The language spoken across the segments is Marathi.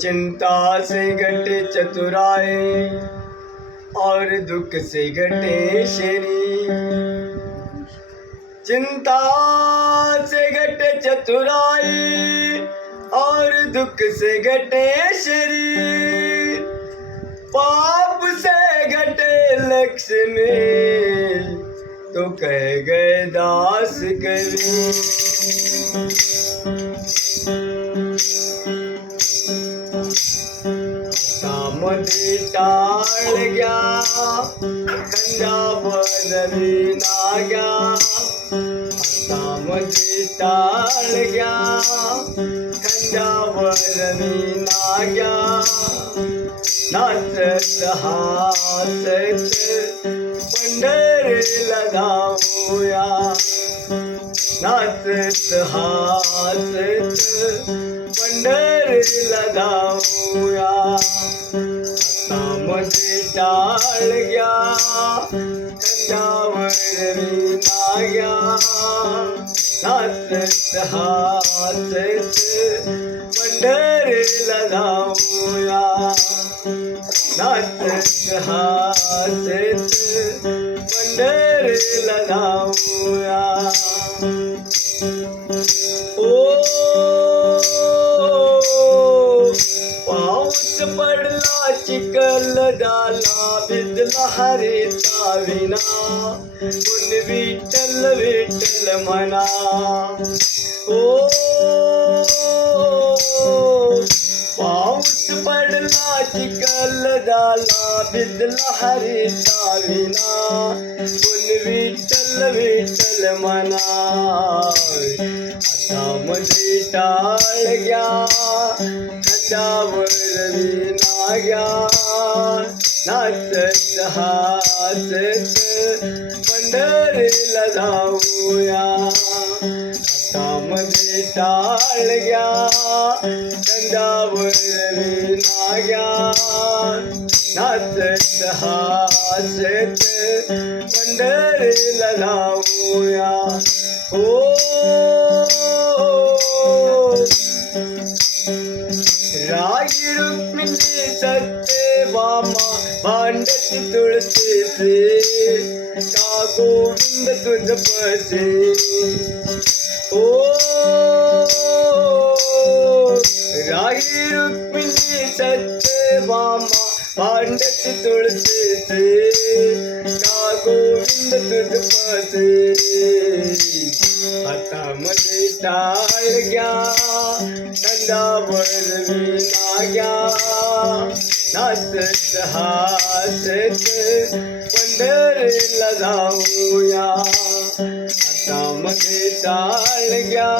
चिंता से घटे चतुराई और दुख से घटे शरीर। चिंता से घटे चतुराई और दुख से घटे शरीर। पाप से घटे लक्ष्मी तो कह गए दास कबीर। मध्ये टाळ गया खंडा बनवी नाग्या। मध्ये टाळ गया खंडा बनवी नाग्या। नाचत हासत पंढरीला धावूया। नाचत हासत पंढरीला धावूया। मध्ये टाळ गया खंडावर मी नाग्या। नाचत हासत पंढरीला धावूया। नाचत हासत पंढरीला धावूया। पाऊस पडला चिखल झाला भिजला हरेचा विना। कोण विठ्ठल विठ्ठल म्हणा। पाऊस पडला चिखल झाला भिजला हरेचा विना। कोण विठ्ठल विठ्ठल म्हणा। मध्ये टाळ गया खंडावर मी नाग्या। नाचत हासत पंढरीला धावूया। मध्ये टाळ गया खंडावर मी नाग्या। नाचत हासत पंढरीला धावूया। रागी रुक्मिणी सत्यभामा भांडती तुळशीचे। का गोविंद तुझ पसे। रागी रुक्मिणी सत्यभामा भांडती तुळशीचे। का गोविंद तुझ पसे। हातामध्ये टाळ गया खंडावर मी नाग्या। नाचत हासत पंढरीला धावूया। हातामध्ये टाळ गया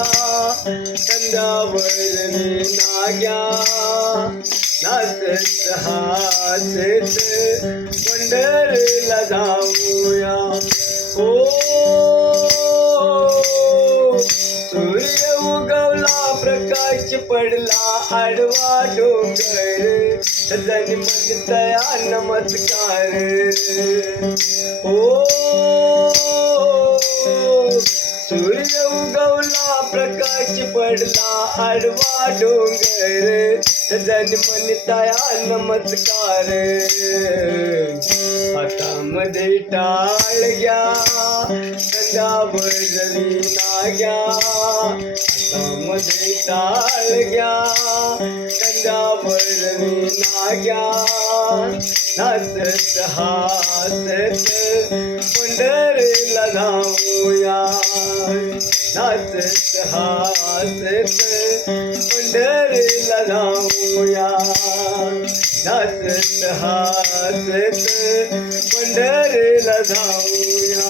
खंडावर मी नाग्या। नाचत हासत पंढरीला धावूया। सूर्य उगवला प्रकाश पडला आडवा डोंगर। जनी म्हणतया नमस्कार। सूर्य उगवला प्रकाश पडला आडवा डोंगर। जनी म्हणतया नमस्कार। हातामध्ये टाळ गया खंडावर मी नाग्या। हातामध्ये टाळ गया खंडावर मी नाग्या। नाचत हासत पंढरीला धावूया। नाचत हासत पंढरीला धावूया। नाचत हासत पंढरीला धावूया।